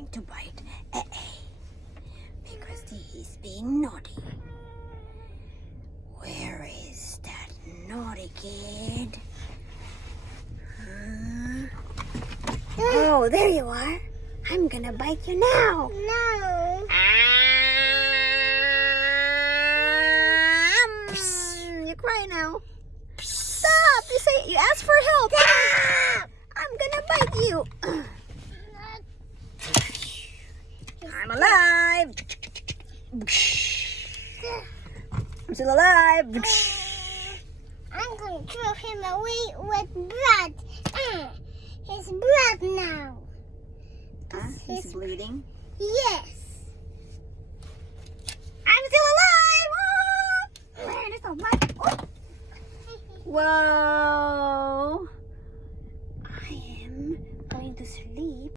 going to bite A because he's being naughty. Where is that naughty kid? Oh, there you are. I'm gonna bite you now. No. You cry now. Stop! You asked for help. I'm gonna bite you. I'm alive. I'm still alive. I'm going to throw him away with blood. His blood now. He's bleeding. Yes. I'm still alive. There's no blood. Whoa. I am going to sleep.